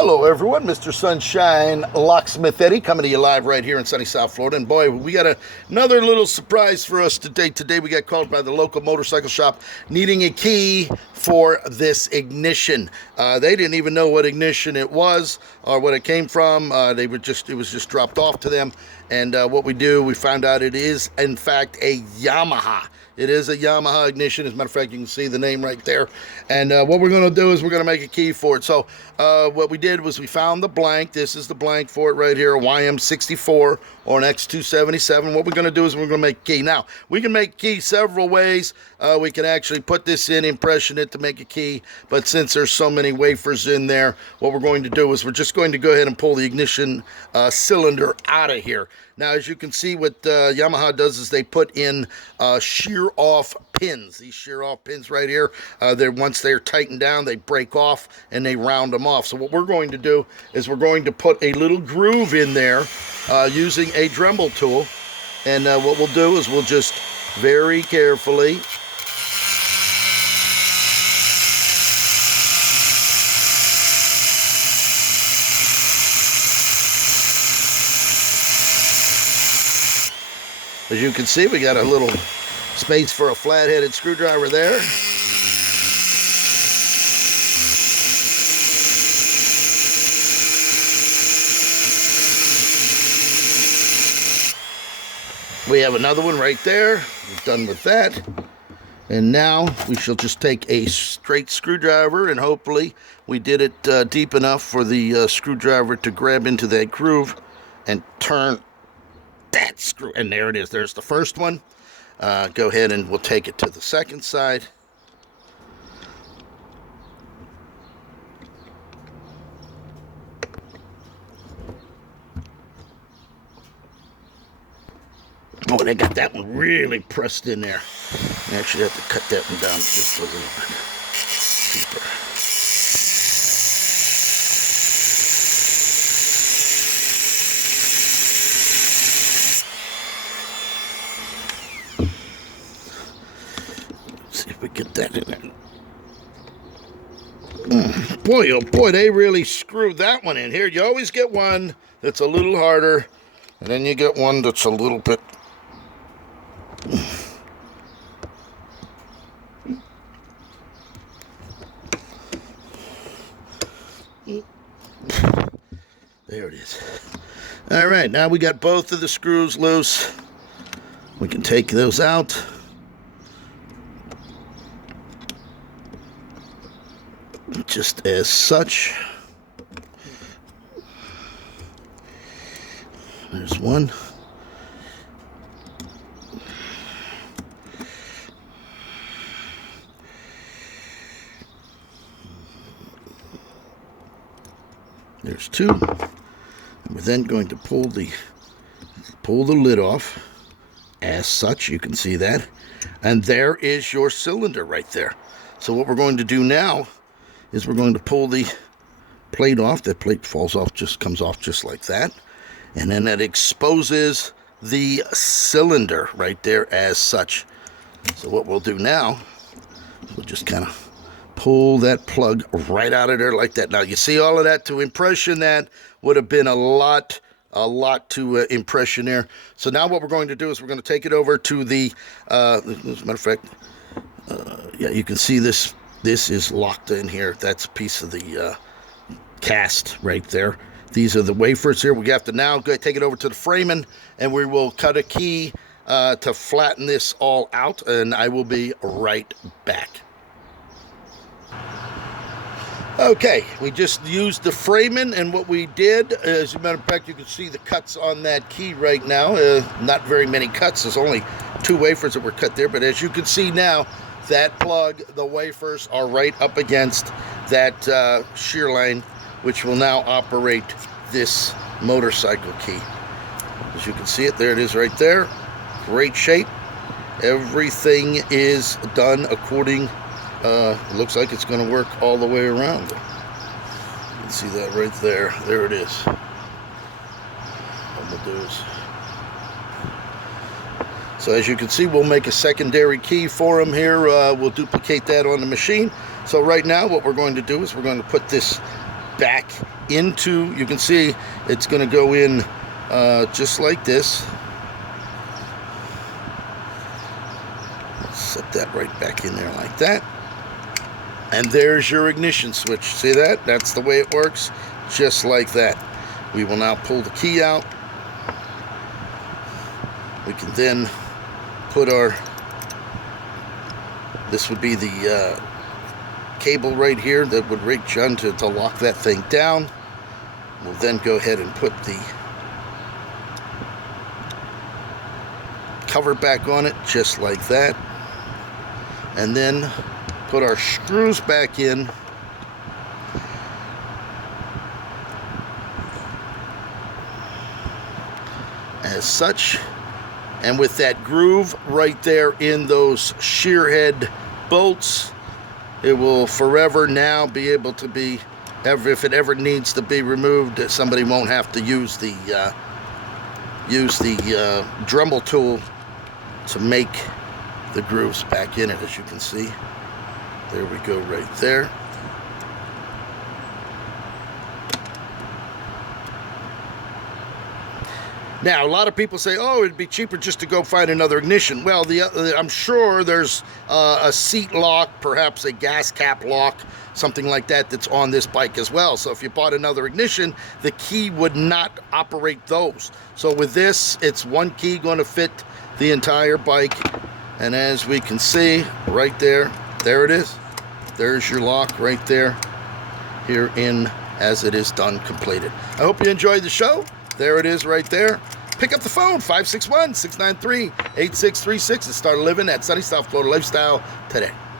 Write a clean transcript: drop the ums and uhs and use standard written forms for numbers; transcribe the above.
Hello everyone, Mr. Sunshine Locksmith Eddy coming to you live right here in sunny South Florida. And boy, we got another little surprise for us today. Today we got called by the local motorcycle shop needing a key for this ignition. They didn't even know what ignition it was or what it came from. It was just dropped off to them. And what we found out it is in fact a Yamaha. It is a Yamaha ignition. As a matter of fact, you can see the name right there. And what we're going to do is we're going to make a key for it. So what we did was we found the blank. This is the blank for it right here, a YM64 or an X277. What we're going to do is we're going to make a key. Now, we can make a key several ways. We can actually put this in, impression it to make a key. But since there's so many wafers in there, what we're going to do is we're just going to go ahead and pull the ignition cylinder out of here. Now, as you can see, what Yamaha does is they put in shear-off pins. These shear-off pins right here, once they're tightened down, they break off and they round them off. So what we're going to do is we're going to put a little groove in there using a Dremel tool. And what we'll do is we'll just very carefully as you can see, we got a little space for a flat-headed screwdriver there. We have another one right there. We're done with that. And now we shall just take a straight screwdriver, and hopefully we did it deep enough for the screwdriver to grab into that groove and turn that screw. And there it is. There's the first one. Go ahead and we'll take it to the second side. Oh, they got that one really pressed in there. I actually have to cut that one down just a little bit deeper. Let's see if we get that in there. Boy, oh boy, they really screwed that one in here. You always get one that's a little harder, and then you get one that's a little bit... There it is. All right, now we got both of the screws loose. We can take those out. Just as such. There's one. There's two. And we're then going to pull the lid off. As such, you can see that. And there is your cylinder right there. So what we're going to do now is we're going to pull the plate off. That plate falls off, just comes off just like that. And then that exposes the cylinder right there as such. So what we'll do now, we'll just kind of pull that plug right out of there like that. Now you see all of that. To impression that would have been a lot to impression there. So now what we're going to do is we're going to take it over to the as a matter of fact, yeah, you can see this is locked in here. That's a piece of the cast right there. These are the wafers here. We have to now go take it over to the framing, and we will cut a key to flatten this all out, and I will be right back. Okay, we just used the framing, and what we did, as a matter of fact, you can see the cuts on that key right now. Not very many cuts. There's only 2 wafers that were cut there, but as you can see now, that plug, the wafers are right up against that shear line, which will now operate this motorcycle key. As you can see it, there it is right there. Great shape. Everything is done according. It looks like it's going to work all the way around. You can see that right there. There it is. What we'll do is, so as you can see, we'll make a secondary key for them here. We'll duplicate that on the machine. So right now what we're going to do is we're going to put this back into, you can see it's going to go in just like this. Set that right back in there like that. And there's your ignition switch. See that? That's the way it works, just like that. We will now pull the key out. We can then put our, this would be the cable right here that would reach onto to lock that thing down. We'll then go ahead and put the cover back on it, just like that. And then put our screws back in. As such. And with that groove right there in those shear head bolts, it will forever now be able to be, if it ever needs to be removed, somebody won't have to use the Dremel tool to make the grooves back in it. As you can see, there we go right there. Now, a lot of people say, oh, it'd be cheaper just to go find another ignition. Well, I'm sure there's a seat lock, perhaps a gas cap lock, something like that, that's on this bike as well. So if you bought another ignition, the key would not operate those. So with this, it's one key going to fit the entire bike. And as we can see right there, there it is. There's your lock right there, here in as it is done, completed. I hope you enjoyed the show. There it is right there. Pick up the phone, 561-693-8636, and start living that sunny South Florida lifestyle today.